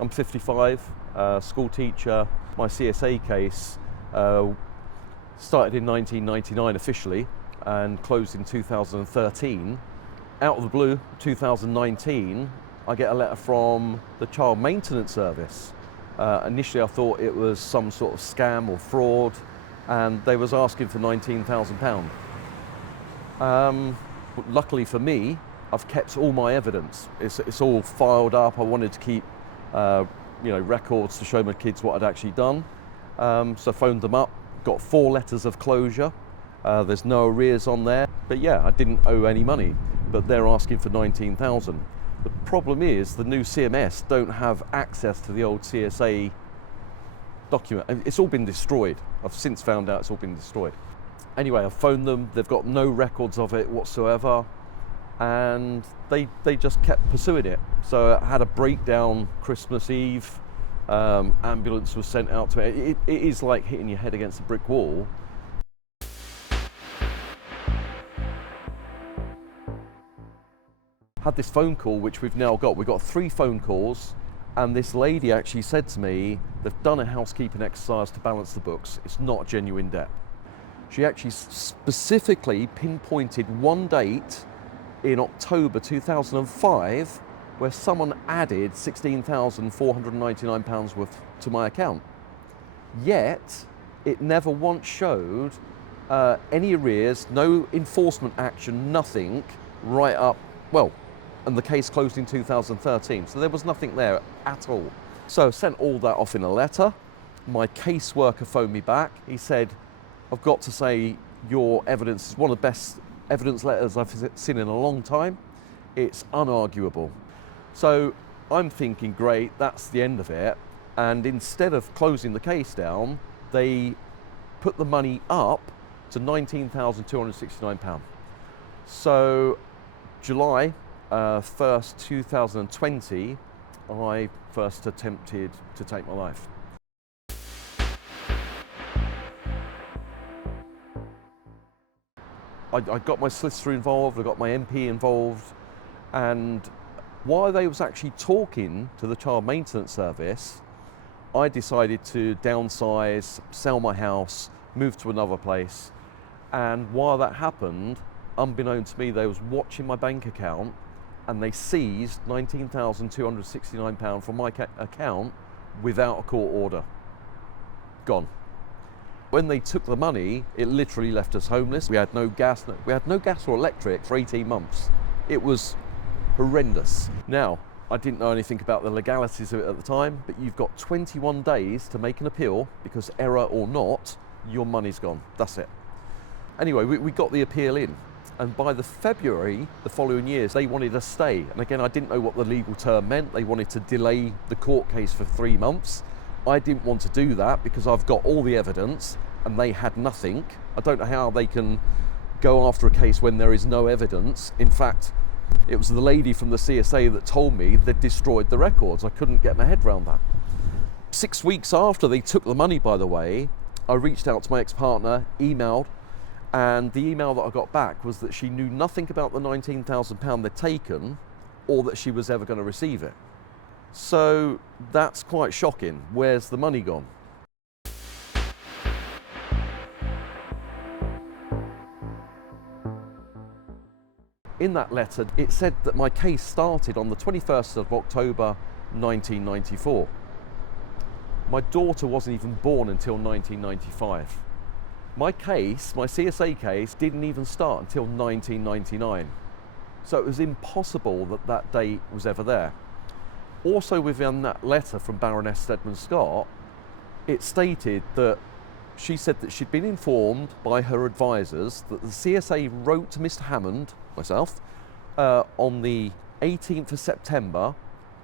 I'm 55, school teacher. My CSA case started in 1999 officially and closed in 2013. Out of the blue, 2019, I get a letter from the Child Maintenance Service. Initially I thought it was some sort of scam or fraud, and they was asking for £19,000. Luckily for me, I've kept all my evidence. It's all filed up. I wanted to keep records to show my kids what I'd actually done. So I phoned them up, got 4 letters of closure. There's no arrears on there. But yeah, I didn't owe any money, but they're asking for 19,000. The problem is the new CMS don't have access to the old CSA document. It's all been destroyed. I've since found out it's all been destroyed. Anyway, I've phoned them. They've got no records of it whatsoever, and they just kept pursuing it. So I had a breakdown Christmas Eve. Ambulance was sent out to me. It is like hitting your head against a brick wall. Had this phone call, which we've got 3 phone calls, and this lady actually said to me, they've done a housekeeping exercise to balance the books. It's not genuine debt. She actually specifically pinpointed one date in October 2005 where someone added £16,499 worth to my account. Yet, it never once showed any arrears, no enforcement action, nothing, right up, and the case closed in 2013. So there was nothing there at all. So I sent all that off in a letter. My caseworker phoned me back. He said, I've got to say your evidence is one of the best evidence letters I've seen in a long time. It's unarguable. So I'm thinking, great, that's the end of it. And instead of closing the case down, they put the money up to £19,269. So July 1st, 2020, I first attempted to take my life. I got my solicitor involved, I got my MP involved, and while they was actually talking to the Child Maintenance Service, I decided to downsize, sell my house, move to another place, and while that happened, unbeknownst to me, they was watching my bank account and they seized £19,269 from my account without a court order. Gone. When they took the money, it literally left us homeless. We had no gas. We had no gas or electric for 18 months. It was horrendous. Now, I didn't know anything about the legalities of it at the time, but you've got 21 days to make an appeal because error or not, your money's gone. That's it. Anyway, we got the appeal in. And by the February, the following years, they wanted a stay. And again, I didn't know what the legal term meant. They wanted to delay the court case for 3 months. I didn't want to do that because I've got all the evidence and they had nothing. I don't know how they can go after a case when there is no evidence. In fact, it was the lady from the CSA that told me they'd destroyed the records. I couldn't get my head around that. 6 weeks after they took the money, by the way, I reached out to my ex-partner, emailed, and the email that I got back was that she knew nothing about the £19,000 they'd taken or that she was ever going to receive it. So that's quite shocking. Where's the money gone? In that letter, it said that my case started on the 21st of October 1994. My daughter wasn't even born until 1995. My case, my CSA case, didn't even start until 1999. So it was impossible that that date was ever there. Also within that letter from Baroness Stedman Scott, it stated that she said that she'd been informed by her advisors that the CSA wrote to Mr. Hammond, myself, on the 18th of September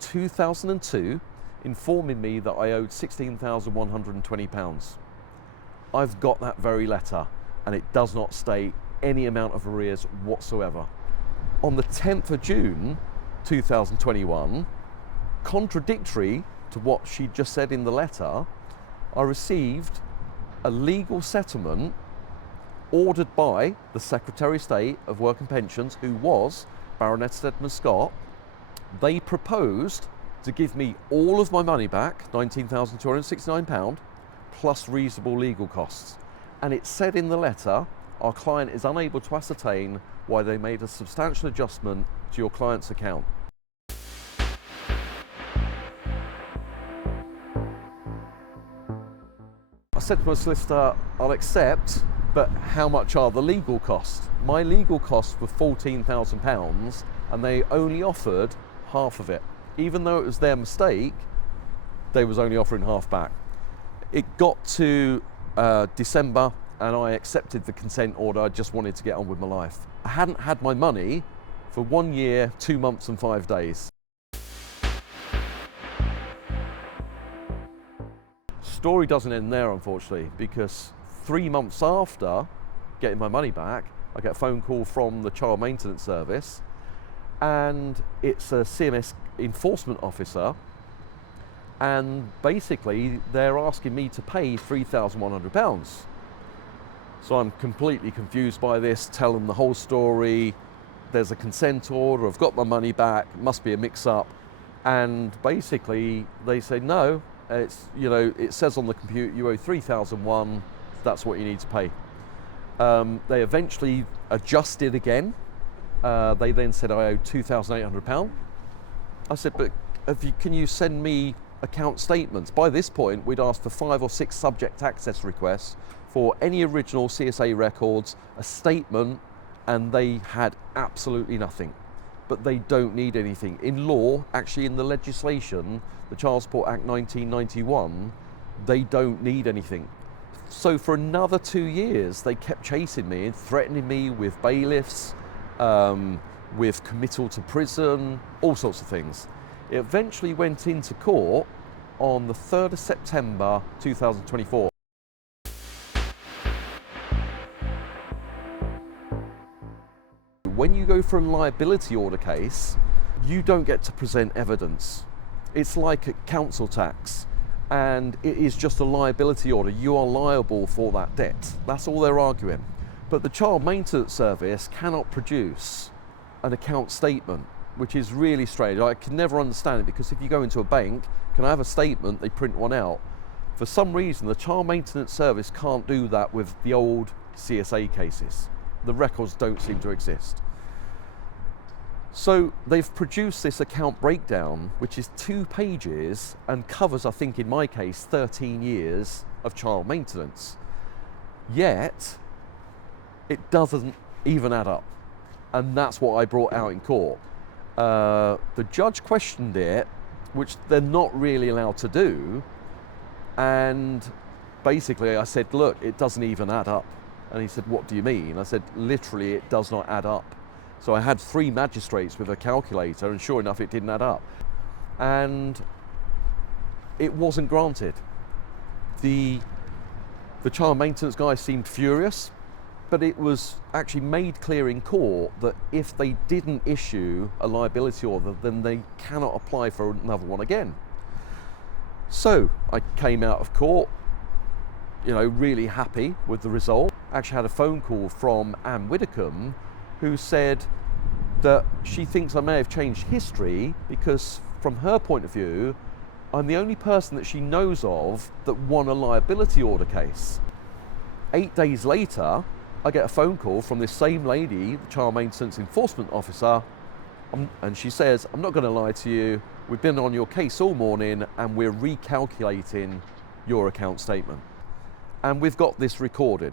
2002, informing me that I owed £16,120. I've got that very letter and it does not state any amount of arrears whatsoever. On the 10th of June 2021, contradictory to what she just said in the letter, I received a legal settlement ordered by the Secretary of State of Work and Pensions, who was Baroness Stedman Scott. They proposed to give me all of my money back, £19,269, plus reasonable legal costs. And it said in the letter, our client is unable to ascertain why they made a substantial adjustment to your client's account. I said to my solicitor, I'll accept, but how much are the legal costs? My legal costs were £14,000 and they only offered half of it. Even though it was their mistake, they was only offering half back. It got to December and I accepted the consent order. I just wanted to get on with my life. I hadn't had my money for 1 year, 2 months and 5 days. Story doesn't end there, unfortunately, because 3 months after getting my money back, I get a phone call from the Child Maintenance Service, and it's a CMS enforcement officer, and basically they're asking me to pay £3,100. So I'm completely confused by this, tell them the whole story, there's a consent order, I've got my money back, must be a mix-up, and basically they say no, it's, you know, it says on the computer you owe £3,001, that's what you need to pay. They eventually adjusted again. They then said I owed £2,800. I said, but can you send me account statements? By this point, we'd asked for 5 or 6 subject access requests for any original CSA records, a statement, and they had absolutely nothing. But they don't need anything. In law, actually in the legislation, the Child Support Act 1991, they don't need anything. So for another 2 years, they kept chasing me and threatening me with bailiffs, with committal to prison, all sorts of things. It eventually went into court on the 3rd of September 2024. When you go for a liability order case, you don't get to present evidence. It's like a council tax, and it is just a liability order. You are liable for that debt. That's all they're arguing. But the Child Maintenance Service cannot produce an account statement, which is really strange. I can never understand it, because if you go into a bank, can I have a statement? They print one out. For some reason, the Child Maintenance Service can't do that with the old CSA cases. The records don't seem to exist. So they've produced this account breakdown, which is 2 pages and covers, I think in my case, 13 years of child maintenance. Yet, it doesn't even add up. And that's what I brought out in court. The judge questioned it, which they're not really allowed to do. And basically I said, look, it doesn't even add up. And he said, what do you mean? I said, literally, it does not add up. So I had 3 magistrates with a calculator, and sure enough, it didn't add up. And it wasn't granted. The child maintenance guy seemed furious, but it was actually made clear in court that if they didn't issue a liability order, then they cannot apply for another one again. So I came out of court, you know, really happy with the result. Actually had a phone call from Anne Widdicombe, who said that she thinks I may have changed history, because from her point of view, I'm the only person that she knows of that won a liability order case. 8 days later, I get a phone call from this same lady, the Child Maintenance Enforcement Officer, and she says, I'm not going to lie to you, we've been on your case all morning and we're recalculating your account statement. And we've got this recorded.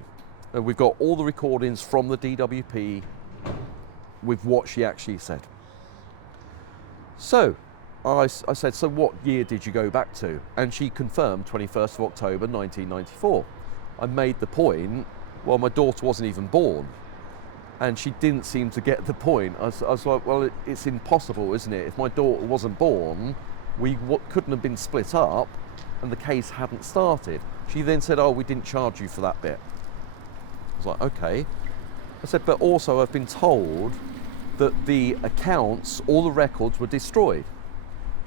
We've got all the recordings from the DWP with what she actually said. So I said, so what year did you go back to? And she confirmed 21st of October 1994. I made the point, well, my daughter wasn't even born. And she didn't seem to get the point. I was like, well, it's impossible, isn't it? If my daughter wasn't born, we couldn't have been split up and the case hadn't started. She then said, oh, we didn't charge you for that bit. I was like, okay. I said, but also I've been told that the accounts, all the records were destroyed.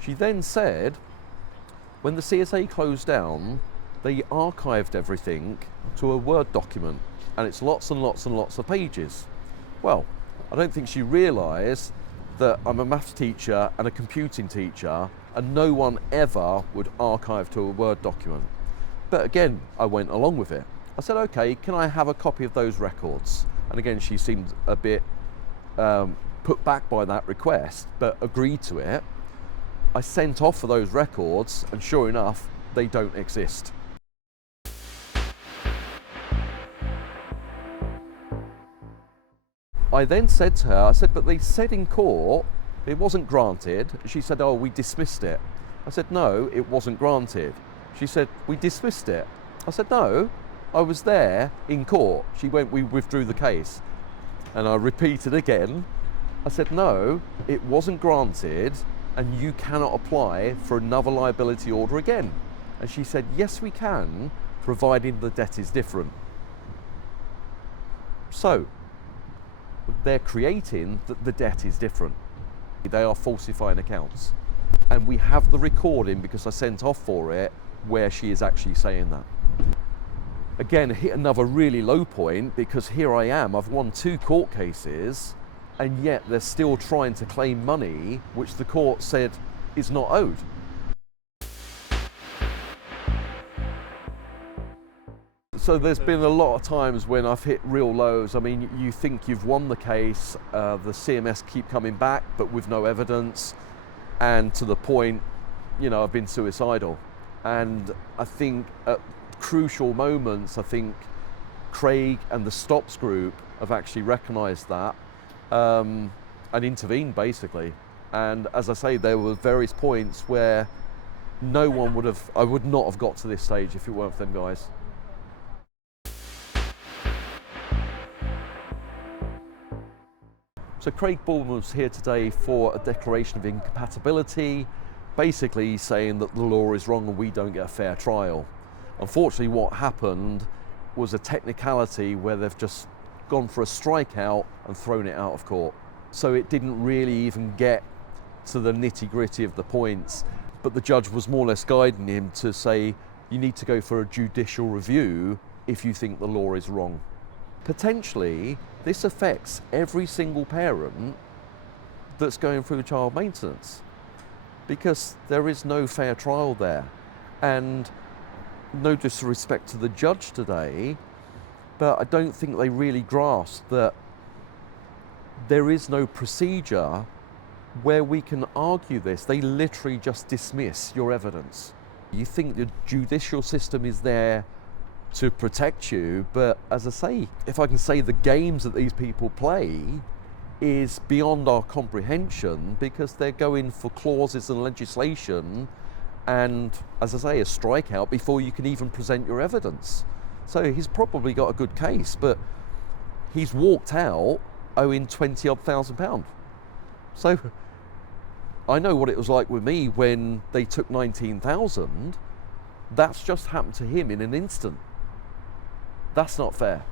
She then said, when the CSA closed down, they archived everything to a Word document, and it's lots and lots and lots of pages. Well, I don't think she realised that I'm a maths teacher and a computing teacher, and no one ever would archive to a Word document. But again, I went along with it. I said, okay, can I have a copy of those records? And again, she seemed a bit put back by that request, but agreed to it. I sent off for those records, and sure enough, they don't exist. I then said to her, I said, but they said in court it wasn't granted. She said, oh, we dismissed it. I said, no, it wasn't granted. She said, we dismissed it. I said, no, I was there in court. She went, we withdrew the case. And I repeated again. I said, no, it wasn't granted, and you cannot apply for another liability order again. And she said, yes, we can, providing the debt is different. So, they're creating that the debt is different. They are falsifying accounts. And we have the recording, because I sent off for it, where she is actually saying that. Again, hit another really low point, because here I am, I've won 2 court cases, and yet they're still trying to claim money which the court said is not owed. So there's been a lot of times when I've hit real lows. I mean, you think you've won the case, the CMS keep coming back, but with no evidence, and to the point, you know, I've been suicidal. And I think at crucial moments, I think Craig and the Stops group have actually recognised that and intervened, basically. And as I say, there were various points where I would not have got to this stage if it weren't for them guys. So Craig Baldwin was here today for a declaration of incompatibility, basically saying that the law is wrong and we don't get a fair trial. Unfortunately, what happened was a technicality where they've just gone for a strikeout and thrown it out of court. So it didn't really even get to the nitty-gritty of the points, but the judge was more or less guiding him to say, you need to go for a judicial review if you think the law is wrong. Potentially, this affects every single parent that's going through child maintenance, because there is no fair trial there. And no disrespect to the judge today, but I don't think they really grasp that there is no procedure where we can argue this. They literally just dismiss your evidence. You think the judicial system is there to protect you, but as I say, if I can say, the games that these people play is beyond our comprehension, because they're going for clauses and legislation and, as I say, a strikeout before you can even present your evidence. So he's probably got a good case, but he's walked out owing 20-odd thousand pounds. So I know what it was like with me when they took 19,000. That's just happened to him in an instant. That's not fair.